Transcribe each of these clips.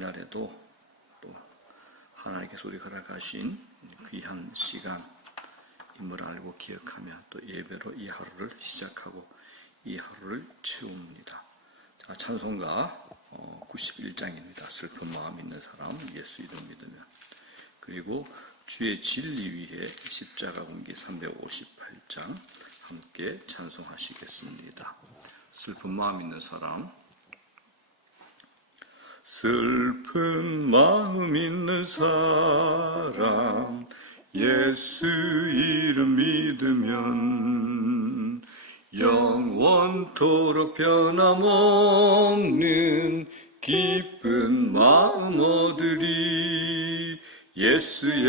이날에도 또 하나님께서 우리 허락하신 귀한 시간 임을 알고 기억하며 또 예배로 이 하루를 시작하고 이 하루를 채웁니다. 자, 찬송가 91장입니다. 슬픈 마음 있는 사람 예수 이름 믿으면. 그리고 주의 진리 위해 십자가 공기 358장 함께 찬송하시겠습니다. 슬픈 마음 있는 사람. 슬픈 마음 있는 사람 예수 이름 믿으면 영원토록 변함없는 기쁜 마음 얻으리. 예수의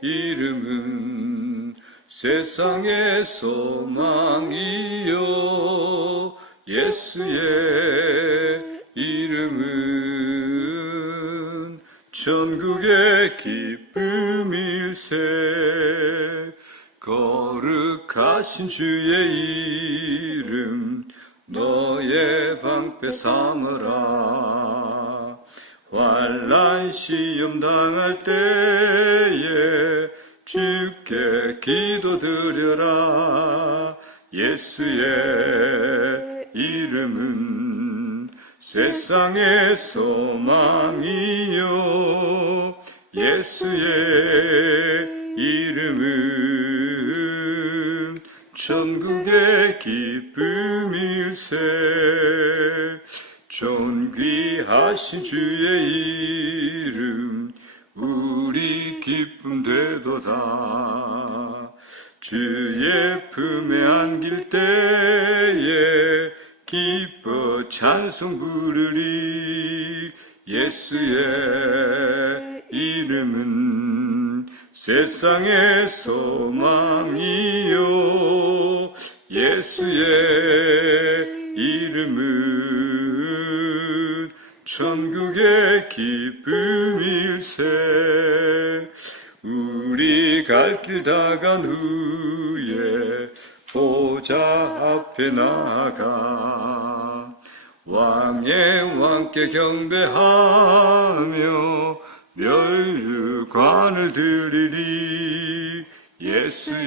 이름은 세상의 소망이요 예수의 이름은 천국의 기쁨일세. 거룩하신 주의 이름 너의 방패 삼으라. 환난 시험 당할 때에 주께 기도드려라. 예수의 이름은 세상의 소망이요 예수의 이름은 천국의 기쁨일세. 존귀하신 주의 이름 우리 기쁨 되도다. 주의 품에 안길 때에 기뻐 찬송 부르리. 예수의 이름은 세상의 소망이요 예수의 이름은 천국의 기쁨일세. 우리 갈 길 다 간 후에 보좌 앞에 나가 왕의 왕께 경배하며 멸류관을 드리리. 예수의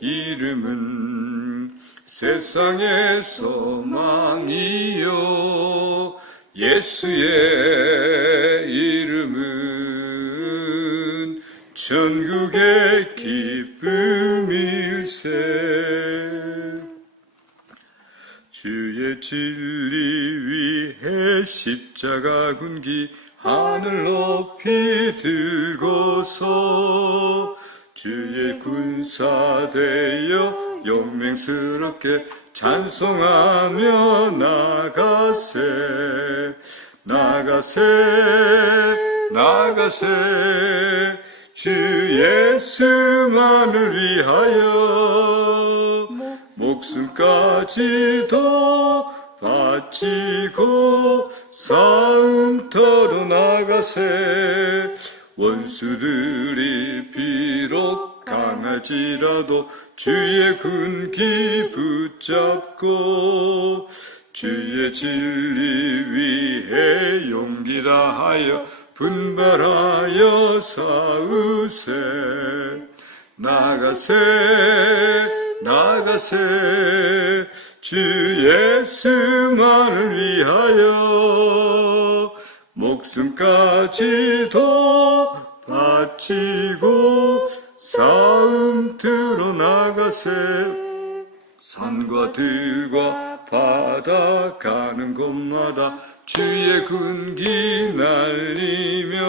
이름은 세상의 소망이요 예수의 이름은 천국의 기쁨일세. 주의 진리 위해 십자가 군기 하늘 높이 들고서 주의 군사 되어 용맹스럽게 찬송하며 나가세. 나가세 나가세 주 예수만을 위하여 목숨까지도 바치고 싸움터로 나가세. 원수들이 비록 강할지라도 주의 군기 붙잡고 주의 진리 위해 용기 다하여 분발하여 싸우세. 나가세 나가세 주 예수만을 위하여 목숨까지도 바치고 싸움터로 나가세. 산과 들과 바다 가는 곳마다 주의 군기 날리며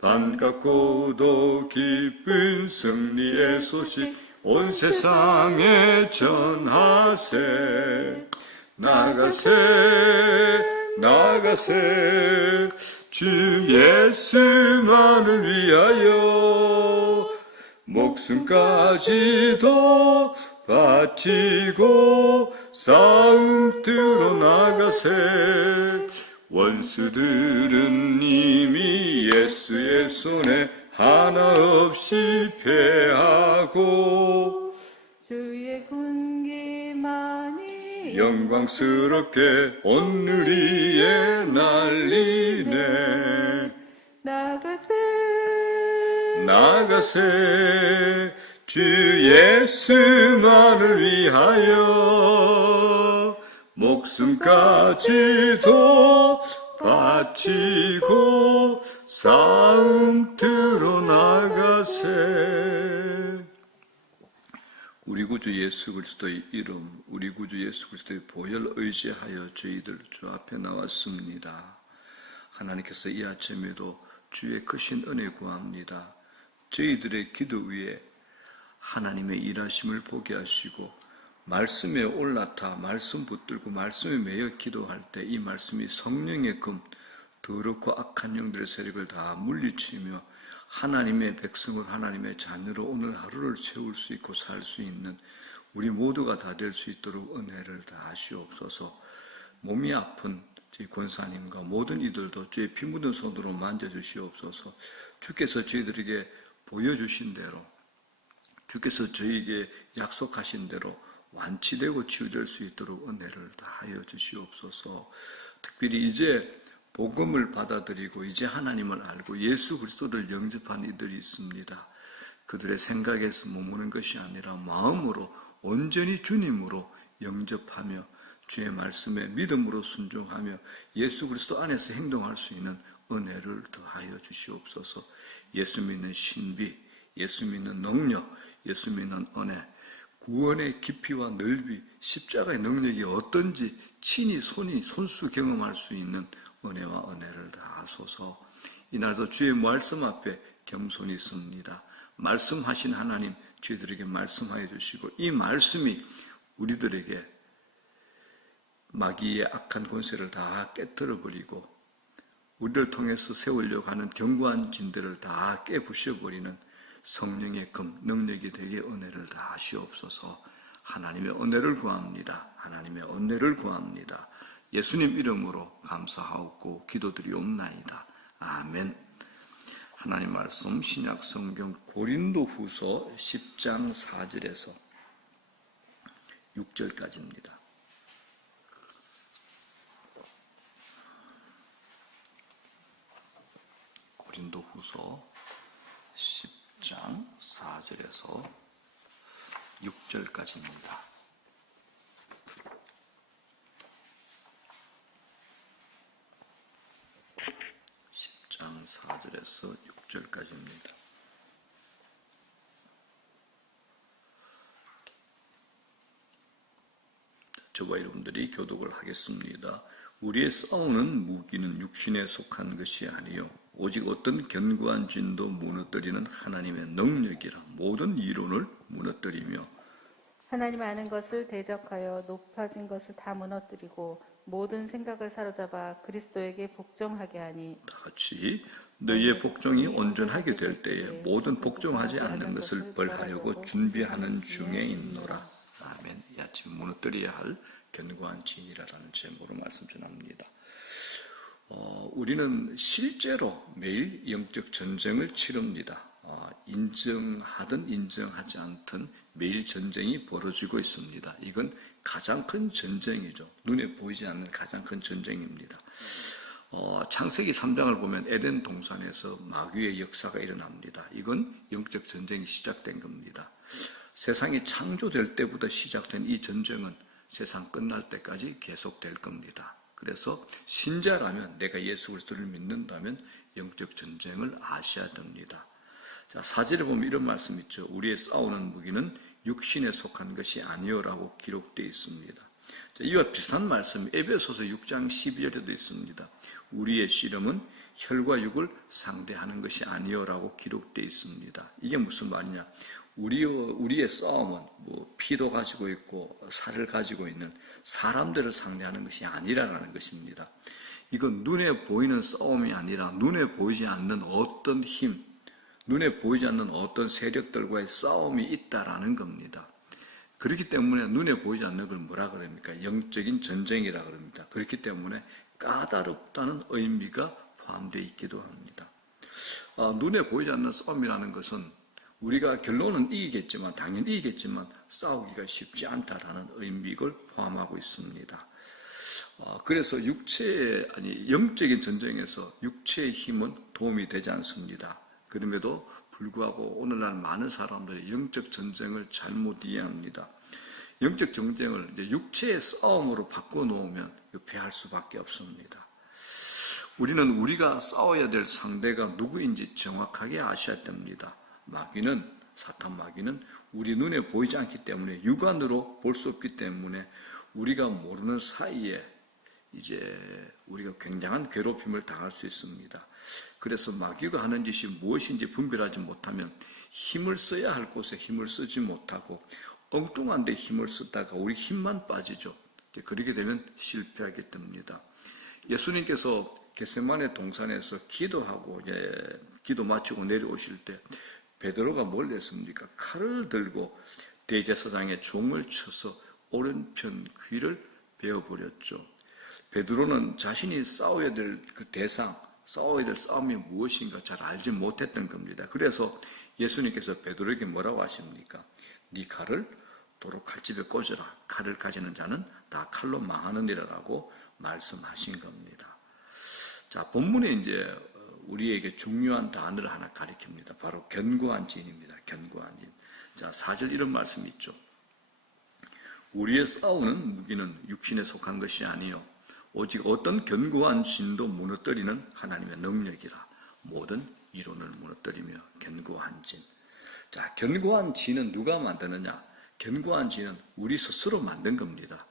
반갑고도 기쁜 승리의 소식 온 세상에 전하세. 나가세 나가세 주 예수만을 위하여 목숨까지도 바치고 싸움터로 나가세. 원수들은 이미 예수의 손에 하나 없이 패하고 주의 군기만이 영광스럽게 온누리에 날리네. 나가세 주 예수만을 위하여 목숨까지도 바치고 싸움터로 나가세. 우리 구주 예수 그리스도의 이름, 우리 구주 예수 그리스도의 보혈 의지하여 저희들 주 앞에 나왔습니다. 하나님께서 이 아침에도 주의 크신 은혜 구합니다. 저희들의 기도 위에 하나님의 일하심을 보게 하시고 말씀에 올라타 말씀 붙들고 말씀에 매여 기도할 때 이 말씀이 성령의 금, 더럽고 악한 영들의 세력을 다 물리치며 하나님의 백성을 하나님의 자녀로 오늘 하루를 채울 수 있고 살 수 있는 우리 모두가 다 될 수 있도록 은혜를 다 하시옵소서. 몸이 아픈 저희 권사님과 모든 이들도 주의 피 묻은 손으로 만져주시옵소서. 주께서 저희들에게 보여주신 대로, 주께서 저희에게 약속하신 대로 완치되고 치유될 수 있도록 은혜를 다하여 주시옵소서. 특별히 이제 복음을 받아들이고 이제 하나님을 알고 예수 그리스도를 영접한 이들이 있습니다. 그들의 생각에서 머무는 것이 아니라 마음으로 온전히 주님으로 영접하며 주의 말씀에 믿음으로 순종하며 예수 그리스도 안에서 행동할 수 있는 은혜를 더하여 주시옵소서. 예수 믿는 신비, 예수 믿는 능력, 예수 믿는 은혜, 구원의 깊이와 넓이, 십자가의 능력이 어떤지 친히 손수 경험할 수 있는 은혜와 은혜를 다하소서. 이날도 주의 말씀 앞에 겸손히 있습니다. 말씀하신 하나님, 저희들에게 말씀하여 주시고 이 말씀이 우리들에게 마귀의 악한 권세를 다 깨뜨려버리고 우리를 통해서 세우려고 하는 견고한 진대를 다 깨부셔버리는 성령의 금, 능력이 되게 은혜를 다 하시옵소서. 하나님의 은혜를 구합니다. 하나님의 은혜를 구합니다. 예수님 이름으로 감사하옵고 기도드리옵나이다. 아멘. 하나님 말씀 신약 성경 고린도후서 10장 4절에서 6절까지입니다. 고린도후서 10장 4절에서 6절까지입니다. 장 4절에서 6절까지입니다. 저와 여러분들이 교독을 하겠습니다. 우리의 싸우는 무기는 육신에 속한 것이 아니요 오직 어떤 견고한 진도 무너뜨리는 하나님의 능력이라. 모든 이론을 무너뜨리며 하나님 아는 것을 대적하여 높아진 것을 다 무너뜨리고 모든 생각을 사로잡아 그리스도에게 복종하게 하니. 다 같이 너희의 복종이 온전하게 될 때에 모든 복종하지 않는 것을 벌하려고 준비하는 중에 있노라. 아멘. 이 아침 무너뜨려야 할 견고한 진이라는 제목으로 말씀 전합니다. 우리는 실제로 매일 영적 전쟁을 치릅니다. 인정하든 인정하지 않든 매일 전쟁이 벌어지고 있습니다. 이건 가장 큰 전쟁이죠. 눈에 보이지 않는 가장 큰 전쟁입니다. 창세기 3장을 보면 에덴 동산에서 마귀의 역사가 일어납니다. 이건 영적 전쟁이 시작된 겁니다. 세상이 창조될 때부터 시작된 이 전쟁은 세상 끝날 때까지 계속될 겁니다. 그래서 신자라면, 내가 예수 그리스도를 믿는다면 영적 전쟁을 아셔야 됩니다. 자, 4절에 보면 이런 말씀 있죠. 우리의 싸우는 무기는 육신에 속한 것이 아니요라고 기록되어 있습니다. 자, 이와 비슷한 말씀이 에베소서 6장 12절에도 있습니다. 우리의 씨름은 혈과 육을 상대하는 것이 아니요라고 기록되어 있습니다. 이게 무슨 말이냐? 우리의 싸움은 피도 가지고 있고 살을 가지고 있는 사람들을 상대하는 것이 아니라는 것입니다. 이건 눈에 보이는 싸움이 아니라 눈에 보이지 않는 어떤 힘, 눈에 보이지 않는 어떤 세력들과의 싸움이 있다라는 겁니다. 그렇기 때문에 눈에 보이지 않는 걸 뭐라 그럽니까? 영적인 전쟁이라 그럽니다. 그렇기 때문에 까다롭다는 의미가 포함되어 있기도 합니다. 눈에 보이지 않는 싸움이라는 것은 우리가 결론은 이기겠지만, 당연히 이기겠지만 싸우기가 쉽지 않다라는 의미를 포함하고 있습니다. 그래서 영적인 전쟁에서 육체의 힘은 도움이 되지 않습니다. 그럼에도 불구하고 오늘날 많은 사람들이 영적 전쟁을 잘못 이해합니다. 영적 전쟁을 육체의 싸움으로 바꿔놓으면 패할 수밖에 없습니다. 우리는 우리가 싸워야 될 상대가 누구인지 정확하게 아셔야 됩니다. 사탄 마귀는 우리 눈에 보이지 않기 때문에, 육안으로 볼 수 없기 때문에 우리가 모르는 사이에 우리가 굉장한 괴롭힘을 당할 수 있습니다. 그래서 마귀가 하는 짓이 무엇인지 분별하지 못하면 힘을 써야 할 곳에 힘을 쓰지 못하고 엉뚱한 데 힘을 쓰다가 우리 힘만 빠지죠. 그렇게 되면 실패하게 됩니다. 예수님께서 겟세마네 동산에서 기도하고 기도 마치고 내려오실 때 베드로가 뭘 했습니까? 칼을 들고 대제사장의 종을 쳐서 오른편 귀를 베어버렸죠. 베드로는 자신이 싸워야 될 그 대상, 싸워야 될 싸움이 무엇인가 잘 알지 못했던 겁니다. 그래서 예수님께서 베드로에게 뭐라고 하십니까? 네 칼을 도로 칼집에 꽂으라. 칼을 가지는 자는 다 칼로 망하느니라라고 말씀하신 겁니다. 자, 본문에 우리에게 중요한 단어를 하나 가리킵니다. 바로 견고한 진입니다. 견고한 진. 자, 4절 이런 말씀이 있죠. 우리의 싸우는 무기는 육신에 속한 것이 아니요 오직 어떤 견고한 진도 무너뜨리는 하나님의 능력이라. 모든 이론을 무너뜨리며 견고한 진. 자, 견고한 진은 누가 만드느냐? 견고한 진은 우리 스스로 만든 겁니다.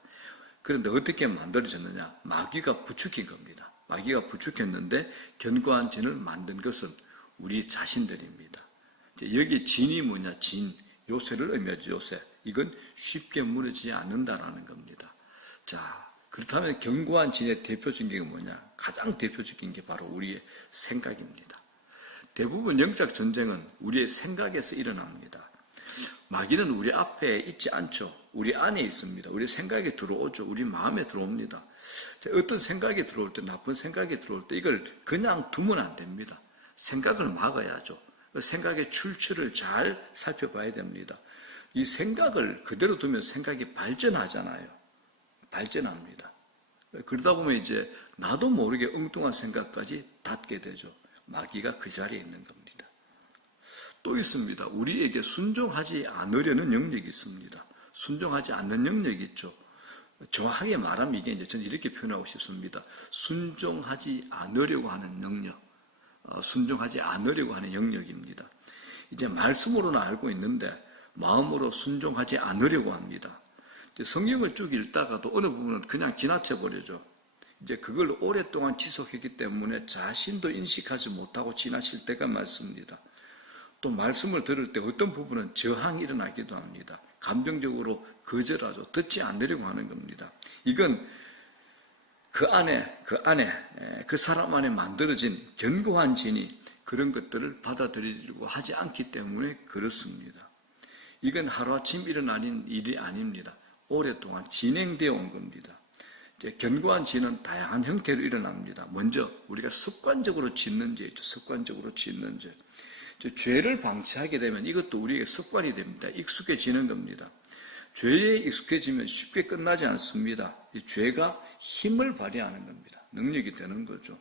그런데 어떻게 만들어졌느냐? 마귀가 부추긴 겁니다. 마귀가 부추겼는데 견고한 진을 만든 것은 우리 자신들입니다. 여기 진이 뭐냐? 진, 요새를 의미하죠. 요새. 이건 쉽게 무너지지 않는다라는 겁니다. 자, 그렇다면 견고한 진의 대표적인 게 뭐냐? 가장 대표적인 게 바로 우리의 생각입니다. 대부분 영적 전쟁은 우리의 생각에서 일어납니다. 마귀는 우리 앞에 있지 않죠. 우리 안에 있습니다. 우리 생각에 들어오죠. 우리 마음에 들어옵니다. 어떤 생각이 들어올 때, 나쁜 생각이 들어올 때 이걸 그냥 두면 안 됩니다. 생각을 막아야죠. 생각의 출처를 잘 살펴봐야 됩니다. 이 생각을 그대로 두면 생각이 발전하잖아요. 발전합니다. 그러다 보면 나도 모르게 엉뚱한 생각까지 닿게 되죠. 마귀가 그 자리에 있는 겁니다. 또 있습니다. 우리에게 순종하지 않으려는 영역이 있습니다. 순종하지 않는 영역이 있죠. 정확하게 말하면 이게 저는 이렇게 표현하고 싶습니다. 순종하지 않으려고 하는 영역, 순종하지 않으려고 하는 영역입니다. 말씀으로는 알고 있는데 마음으로 순종하지 않으려고 합니다. 성경을 쭉 읽다가도 어느 부분은 그냥 지나쳐 버리죠. 그걸 오랫동안 지속했기 때문에 자신도 인식하지 못하고 지나칠 때가 많습니다. 또 말씀을 들을 때 어떤 부분은 저항이 일어나기도 합니다. 감정적으로 거절하죠. 듣지 않으려고 하는 겁니다. 이건 그 사람 안에 만들어진 견고한 진이 그런 것들을 받아들이려고 하지 않기 때문에 그렇습니다. 이건 하루아침 일어나는 일이 아닙니다. 오랫동안 진행되어 온 겁니다. 견고한 진은 다양한 형태로 일어납니다. 먼저 우리가 습관적으로 짓는 죄, 습관적으로 짓는 죄. 죄를 방치하게 되면 이것도 우리에게 습관이 됩니다. 익숙해지는 겁니다. 죄에 익숙해지면 쉽게 끝나지 않습니다. 이 죄가 힘을 발휘하는 겁니다. 능력이 되는 거죠.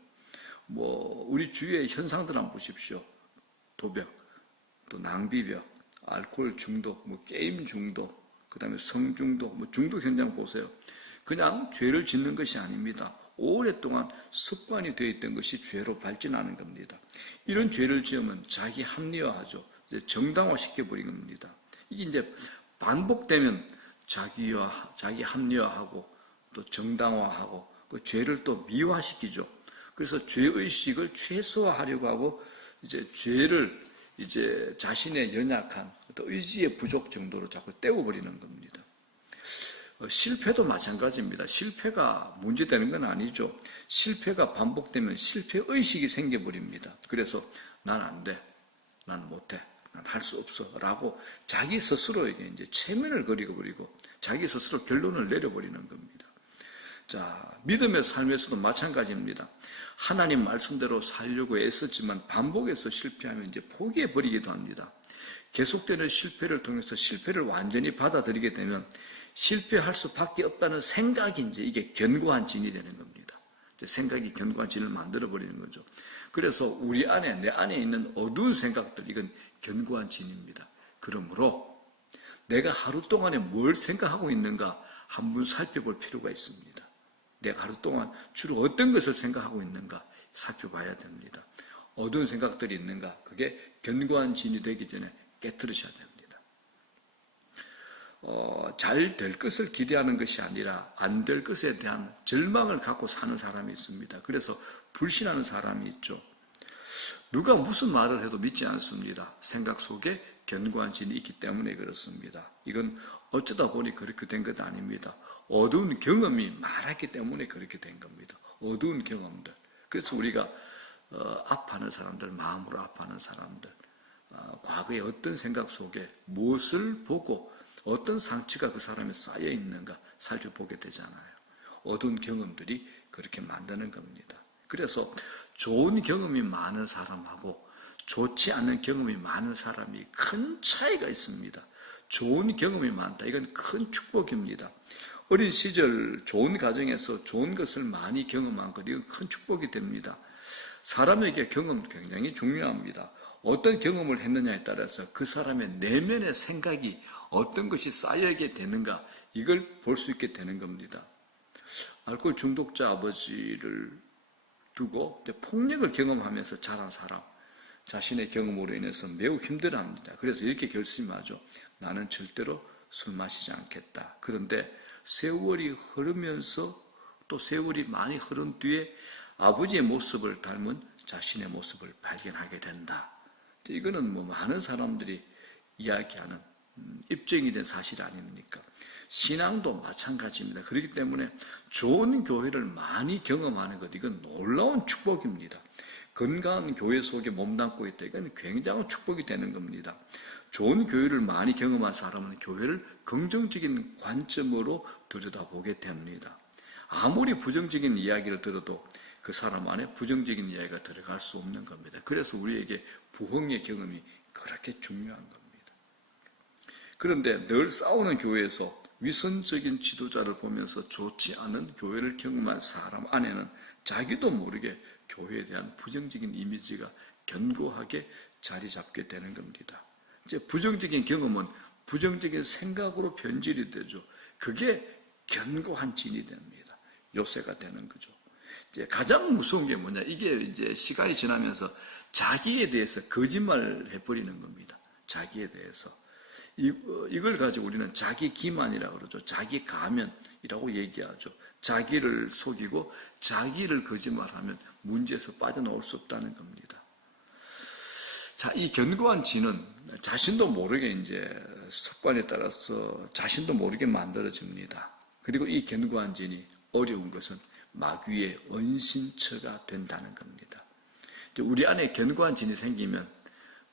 우리 주위의 현상들 한번 보십시오. 도벽, 또 낭비벽, 알코올 중독, 게임 중독, 그 다음에 성중독, 중독 현장 보세요. 그냥 죄를 짓는 것이 아닙니다. 오랫동안 습관이 되어 있던 것이 죄로 발전하는 겁니다. 이런 죄를 지으면 자기 합리화하죠. 정당화 시켜버린 겁니다. 이게 반복되면 자기 합리화하고 또 정당화하고 그 죄를 또 미화시키죠. 그래서 죄의식을 최소화하려고 하고 죄를 자신의 연약한 또 의지의 부족 정도로 자꾸 떼어버리는 겁니다. 실패도 마찬가지입니다. 실패가 문제되는 건 아니죠. 실패가 반복되면 실패의식이 생겨버립니다. 그래서 난 안 돼, 난 못해, 난 할 수 없어 라고 자기 스스로에게 체면을 그리고 자기 스스로 결론을 내려버리는 겁니다. 자, 믿음의 삶에서도 마찬가지입니다. 하나님 말씀대로 살려고 애썼지만 반복해서 실패하면 포기해버리기도 합니다. 계속되는 실패를 통해서 실패를 완전히 받아들이게 되면 실패할 수밖에 없다는 생각이 이제 이게 견고한 진이 되는 겁니다. 생각이 견고한 진을 만들어 버리는 거죠. 그래서 우리 안에, 내 안에 있는 어두운 생각들, 이건 견고한 진입니다. 그러므로 내가 하루 동안에 뭘 생각하고 있는가 한번 살펴볼 필요가 있습니다. 내가 하루 동안 주로 어떤 것을 생각하고 있는가 살펴봐야 됩니다. 어두운 생각들이 있는가, 그게 견고한 진이 되기 전에 깨트리셔야 됩니다. 잘 될 것을 기대하는 것이 아니라 안 될 것에 대한 절망을 갖고 사는 사람이 있습니다. 그래서 불신하는 사람이 있죠. 누가 무슨 말을 해도 믿지 않습니다. 생각 속에 견고한 진이 있기 때문에 그렇습니다. 이건 어쩌다 보니 그렇게 된 것 아닙니다. 어두운 경험이 많았기 때문에 그렇게 된 겁니다. 어두운 경험들. 그래서 우리가 아파하는 사람들, 마음으로 아파하는 사람들, 과거에 어떤 생각 속에 무엇을 보고 어떤 상처가 그 사람에 쌓여 있는가 살펴보게 되잖아요. 어두운 경험들이 그렇게 만드는 겁니다. 그래서 좋은 경험이 많은 사람하고 좋지 않은 경험이 많은 사람이 큰 차이가 있습니다. 좋은 경험이 많다. 이건 큰 축복입니다. 어린 시절 좋은 가정에서 좋은 것을 많이 경험한 것, 이건 큰 축복이 됩니다. 사람에게 경험은 굉장히 중요합니다. 어떤 경험을 했느냐에 따라서 그 사람의 내면의 생각이 어떤 것이 쌓여있게 되는가, 이걸 볼 수 있게 되는 겁니다. 알코올 중독자 아버지를 두고 폭력을 경험하면서 자란 사람, 자신의 경험으로 인해서 매우 힘들어합니다. 그래서 이렇게 결심하죠. 나는 절대로 술 마시지 않겠다. 그런데 세월이 흐르면서 또 세월이 많이 흐른 뒤에 아버지의 모습을 닮은 자신의 모습을 발견하게 된다. 이거는 많은 사람들이 이야기하는 입증이 된 사실 아닙니까? 신앙도 마찬가지입니다. 그렇기 때문에 좋은 교회를 많이 경험하는 것, 이건 놀라운 축복입니다. 건강한 교회 속에 몸담고 있다. 이건 굉장한 축복이 되는 겁니다. 좋은 교회를 많이 경험한 사람은 교회를 긍정적인 관점으로 들여다보게 됩니다. 아무리 부정적인 이야기를 들어도 그 사람 안에 부정적인 이야기가 들어갈 수 없는 겁니다. 그래서 우리에게 부흥의 경험이 그렇게 중요한 겁니다. 그런데 늘 싸우는 교회에서 위선적인 지도자를 보면서 좋지 않은 교회를 경험한 사람 안에는 자기도 모르게 교회에 대한 부정적인 이미지가 견고하게 자리 잡게 되는 겁니다. 이제 부정적인 경험은 부정적인 생각으로 변질이 되죠. 그게 견고한 진이 됩니다. 요새가 되는 거죠. 이제 가장 무서운 게 뭐냐? 이게 이제 시간이 지나면서 자기에 대해서 거짓말을 해버리는 겁니다. 자기에 대해서. 이걸 가지고 우리는 자기 기만이라고 그러죠. 자기 가면이라고 얘기하죠. 자기를 속이고 자기를 거짓말하면 문제에서 빠져나올 수 없다는 겁니다. 자, 이 견고한 진은 자신도 모르게 이제 습관에 따라서 자신도 모르게 만들어집니다. 그리고 이 견고한 진이 어려운 것은 마귀의 은신처가 된다는 겁니다. 우리 안에 견고한 진이 생기면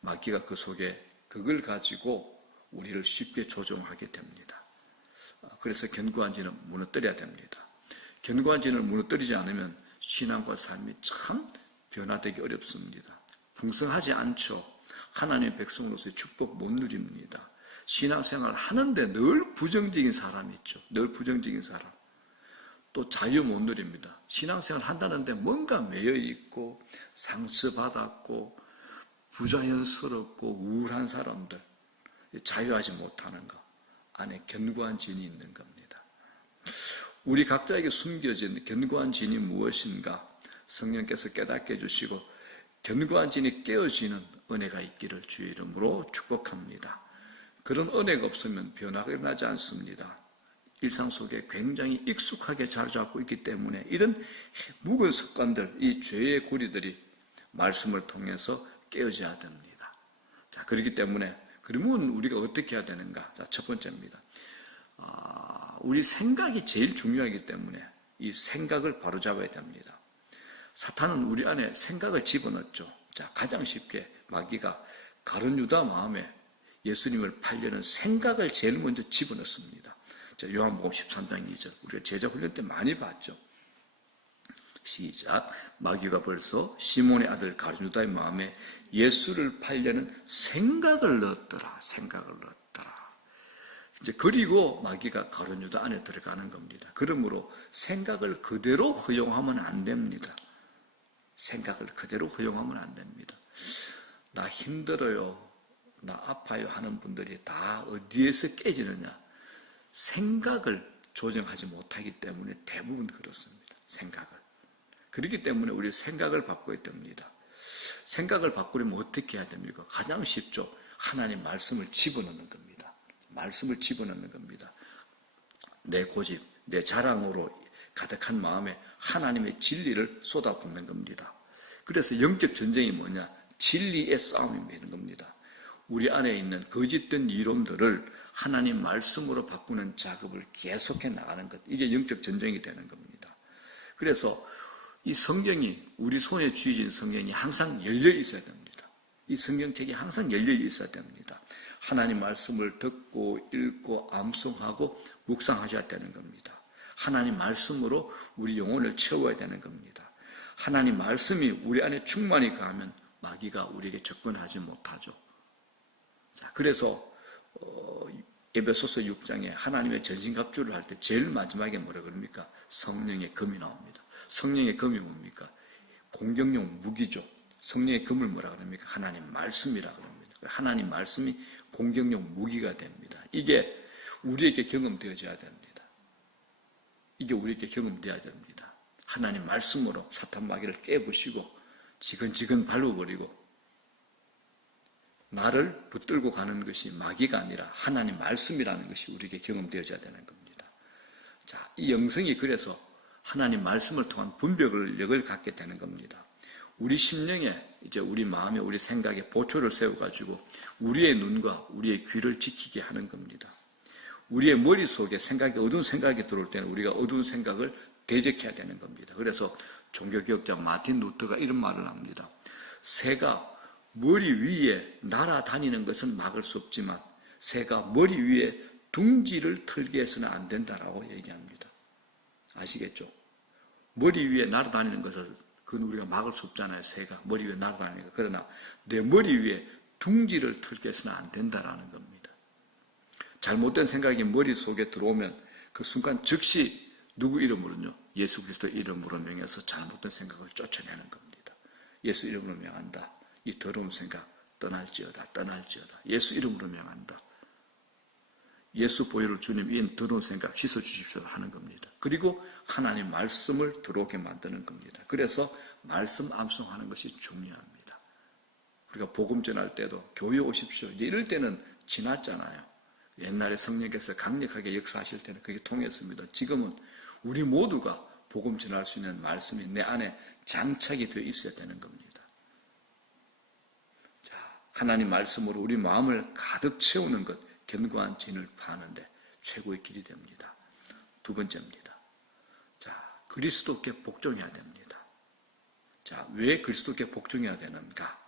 마귀가 그 속에 그걸 가지고 우리를 쉽게 조종하게 됩니다. 그래서 견고한 진은 무너뜨려야 됩니다. 견고한 진을 무너뜨리지 않으면 신앙과 삶이 참 변화되기 어렵습니다. 풍성하지 않죠. 하나님의 백성으로서의 축복 못 누립니다. 신앙생활 하는데 늘 부정적인 사람이 있죠. 늘 부정적인 사람. 또 자유 못 누립니다. 신앙생활 한다는데 뭔가 매여있고 상처받았고 부자연스럽고 우울한 사람들, 자유하지 못하는 것 안에 견고한 진이 있는 겁니다. 우리 각자에게 숨겨진 견고한 진이 무엇인가 성령께서 깨닫게 해주시고 견고한 진이 깨어지는 은혜가 있기를 주의 이름으로 축복합니다. 그런 은혜가 없으면 변화가 일어나지 않습니다. 일상 속에 굉장히 익숙하게 자리 잡고 있기 때문에 이런 묵은 습관들, 이 죄의 고리들이 말씀을 통해서 깨어져야 됩니다. 자, 그렇기 때문에 그러면 우리가 어떻게 해야 되는가? 자, 첫 번째입니다. 우리 생각이 제일 중요하기 때문에 이 생각을 바로잡아야 됩니다. 사탄은 우리 안에 생각을 집어넣죠. 자, 가장 쉽게 마귀가 가룟 유다 마음에 예수님을 팔려는 생각을 제일 먼저 집어넣습니다. 자, 요한복음 13장 2절 우리가 제자 훈련 때 많이 봤죠. 시작. 마귀가 벌써 시몬의 아들 가룟유다의 마음에 예수를 팔려는 생각을 넣었더라. 이제 그리고 마귀가 가룟유다 안에 들어가는 겁니다. 그러므로 생각을 그대로 허용하면 안 됩니다. 생각을 그대로 허용하면 안 됩니다. 나 힘들어요, 나 아파요 하는 분들이 다 어디에서 깨지느냐? 생각을 조정하지 못하기 때문에 대부분 그렇습니다. 생각을. 그렇기 때문에 우리 생각을 바꿔야 됩니다. 생각을 바꾸려면 어떻게 해야 됩니까? 가장 쉽죠. 하나님 말씀을 집어넣는 겁니다. 말씀을 집어넣는 겁니다. 내 고집, 내 자랑으로 가득한 마음에 하나님의 진리를 쏟아붓는 겁니다. 그래서 영적 전쟁이 뭐냐? 진리의 싸움이 되는 겁니다. 우리 안에 있는 거짓된 이론들을 하나님 말씀으로 바꾸는 작업을 계속해 나가는 것. 이게 영적 전쟁이 되는 겁니다. 그래서 이 성경이, 우리 손에 쥐어진 성경이 항상 열려 있어야 됩니다. 이 성경책이 항상 열려 있어야 됩니다. 하나님 말씀을 듣고 읽고 암송하고 묵상하셔야 되는 겁니다. 하나님 말씀으로 우리 영혼을 채워야 되는 겁니다. 하나님 말씀이 우리 안에 충만히 가면 마귀가 우리에게 접근하지 못하죠. 자, 그래서 에베소서 6장에 하나님의 전신갑주를 할 때 제일 마지막에 뭐라 그럽니까? 성령의 검이 나옵니다. 성령의 검이 뭡니까? 공격용 무기죠. 성령의 검을 뭐라 그럽니까? 하나님 말씀이라 그럽니다. 하나님 말씀이 공격용 무기가 됩니다. 이게 우리에게 경험되어져야 됩니다. 이게 우리에게 경험되어야 됩니다. 하나님 말씀으로 사탄 마귀를 깨부시고 지근지근 밟아버리고 나를 붙들고 가는 것이 마귀가 아니라 하나님 말씀이라는 것이 우리에게 경험되어져야 되는 겁니다. 자, 이 영성이 그래서 하나님 말씀을 통한 분별력을 갖게 되는 겁니다. 우리 심령에, 이제 우리 마음에, 우리 생각에 보초를 세워가지고 우리의 눈과 우리의 귀를 지키게 하는 겁니다. 우리의 머릿속에 어두운 생각이 들어올 때는 우리가 어두운 생각을 대적해야 되는 겁니다. 그래서 종교개혁자 마틴 루터가 이런 말을 합니다. 새가 머리 위에 날아다니는 것은 막을 수 없지만 새가 머리 위에 둥지를 틀게 해서는 안 된다라고 얘기합니다. 아시겠죠? 머리 위에 날아다니는 것은 그건 우리가 막을 수 없잖아요. 새가 머리 위에 날아다니는 거. 그러나 내 머리 위에 둥지를 틀게 해서는 안 된다라는 겁니다. 잘못된 생각이 머릿속에 들어오면 그 순간 즉시 누구 이름으로요? 예수 그리스도의 이름으로 명해서 잘못된 생각을 쫓아내는 겁니다. 예수 이름으로 명한다. 이 더러운 생각 떠날지어다. 예수 이름으로 명한다. 예수 보혈을 주님 이 더러운 생각 씻어주십시오 하는 겁니다. 그리고 하나님 말씀을 들어오게 만드는 겁니다. 그래서 말씀 암송하는 것이 중요합니다. 우리가 복음 전할 때도 교회 오십시오. 이럴 때는 지났잖아요. 옛날에 성령께서 강력하게 역사하실 때는 그게 통했습니다. 지금은 우리 모두가 복음 전할 수 있는 말씀이 내 안에 장착이 되어 있어야 되는 겁니다. 자, 하나님 말씀으로 우리 마음을 가득 채우는 것, 견고한 진을 파는데 최고의 길이 됩니다. 두 번째입니다. 자, 그리스도께 복종해야 됩니다. 자, 왜 그리스도께 복종해야 되는가?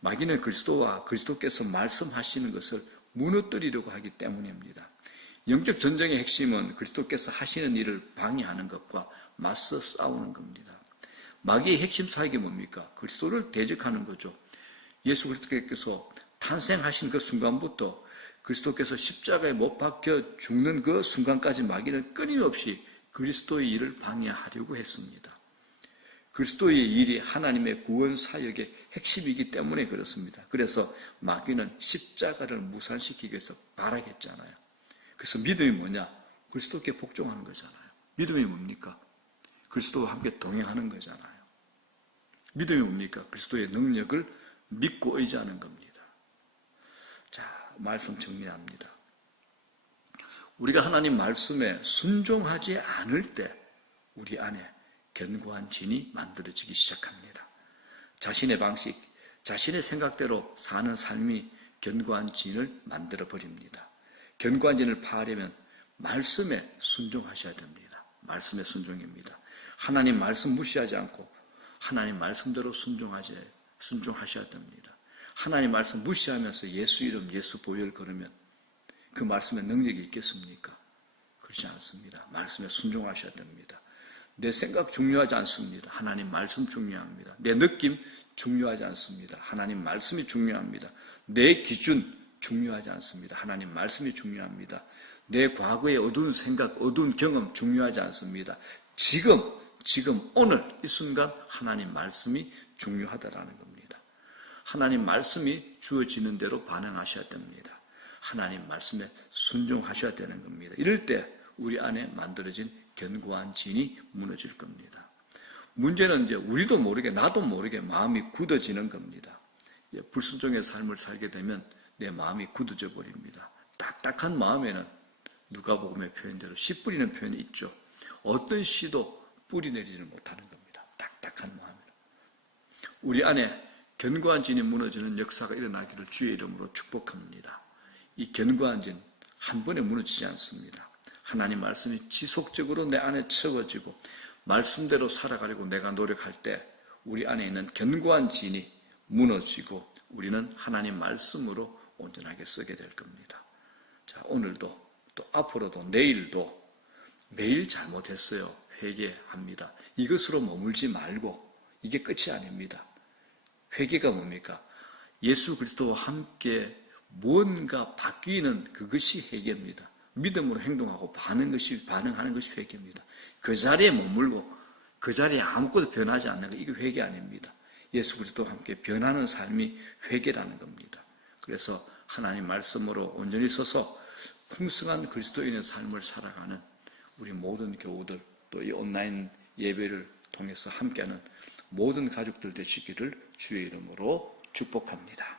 마귀는 그리스도와 그리스도께서 말씀하시는 것을 무너뜨리려고 하기 때문입니다. 영적 전쟁의 핵심은 그리스도께서 하시는 일을 방해하는 것과 맞서 싸우는 겁니다. 마귀의 핵심 사역이 뭡니까? 그리스도를 대적하는 거죠. 예수 그리스도께서 탄생하신 그 순간부터 그리스도께서 십자가에 못 박혀 죽는 그 순간까지 마귀는 끊임없이 그리스도의 일을 방해하려고 했습니다. 그리스도의 일이 하나님의 구원 사역의 핵심이기 때문에 그렇습니다. 그래서 마귀는 십자가를 무산시키기 위해서 발악했잖아요. 그래서 믿음이 뭐냐? 그리스도께 복종하는 거잖아요. 믿음이 뭡니까? 그리스도와 함께 동행하는 거잖아요. 믿음이 뭡니까? 그리스도의 능력을 믿고 의지하는 겁니다. 자, 말씀 정리합니다. 우리가 하나님 말씀에 순종하지 않을 때 우리 안에 견고한 진이 만들어지기 시작합니다. 자신의 방식, 자신의 생각대로 사는 삶이 견고한 진을 만들어버립니다. 견고한 진을 파하려면 말씀에 순종하셔야 됩니다. 말씀의 순종입니다. 하나님 말씀 무시하지 않고 하나님 말씀대로 순종하셔야 됩니다. 하나님 말씀 무시하면서 예수 이름, 예수 보혈 걸으면 그 말씀에 능력이 있겠습니까? 그렇지 않습니다. 말씀에 순종하셔야 됩니다. 내 생각 중요하지 않습니다. 하나님 말씀 중요합니다. 내 느낌 중요하지 않습니다. 하나님 말씀이 중요합니다. 내 기준 중요하지 않습니다. 하나님 말씀이 중요합니다. 내 과거의 어두운 생각, 어두운 경험 중요하지 않습니다. 지금 오늘 이 순간 하나님 말씀이 중요하다라는 겁니다. 하나님 말씀이 주어지는 대로 반응하셔야 됩니다. 하나님 말씀에 순종하셔야 되는 겁니다. 이럴 때 우리 안에 만들어진 견고한 진이 무너질 겁니다. 문제는 이제 우리도 모르게 나도 모르게 마음이 굳어지는 겁니다. 불순종의 삶을 살게 되면 내 마음이 굳어져 버립니다. 딱딱한 마음에는 누가복음의 표현대로 씨 뿌리는 표현이 있죠. 어떤 씨도 뿌리 내리지를 못하는 겁니다. 딱딱한 마음에는. 우리 안에 견고한 진이 무너지는 역사가 일어나기를 주의 이름으로 축복합니다. 이 견고한 진 한 번에 무너지지 않습니다. 하나님 말씀이 지속적으로 내 안에 채워지고 말씀대로 살아가려고 내가 노력할 때 우리 안에 있는 견고한 진이 무너지고 우리는 하나님 말씀으로 온전하게 쓰게 될 겁니다. 자, 오늘도 또 앞으로도 내일도 매일 잘못했어요. 회개합니다. 이것으로 머물지 말고 이게 끝이 아닙니다. 회개가 뭡니까? 예수 그리스도와 함께 무언가 바뀌는 그것이 회개입니다. 믿음으로 행동하고 반응하는 것이 회개입니다. 그 자리에 머물고 그 자리에 아무것도 변하지 않는 거 이게 회개 아닙니다. 예수 그리스도와 함께 변하는 삶이 회개라는 겁니다. 그래서 하나님 말씀으로 온전히 서서 풍성한 그리스도인의 삶을 살아가는 우리 모든 교우들 또 이 온라인 예배를 통해서 함께하는 모든 가족들 되시기를 주의 이름으로 축복합니다.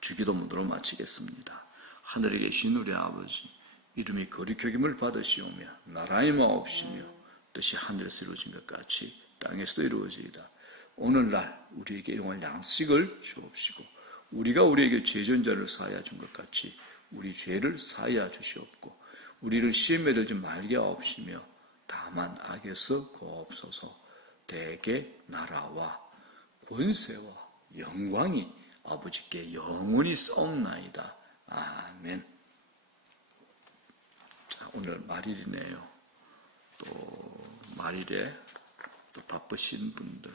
주기도 문으로 마치겠습니다. 하늘에 계신 우리 아버지 이름이 거룩히 여김을 받으시오며 나라의 마옵시며 뜻이 하늘에서 이루어진 것 같이 땅에서도 이루어지이다. 오늘날 우리에게 일용할 양식을 주옵시고 우리가 우리에게 죄전자를 사하여 준 것 같이 우리 죄를 사하여 주시옵고 우리를 시험에 들지 말게 하옵시며 다만 악에서 구하옵소서. 대개 나라와 권세와 영광이 아버지께 영원히 싸움나이다. 아멘. 자, 오늘 말일이네요. 또 말일에 또 바쁘신 분들,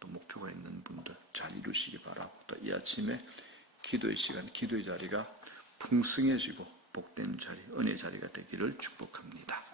또 목표가 있는 분들 잘 이루시기 바라고 또 이 아침에 기도의 시간, 기도의 자리가 풍성해지고 복된 자리, 은혜 자리가 되기를 축복합니다.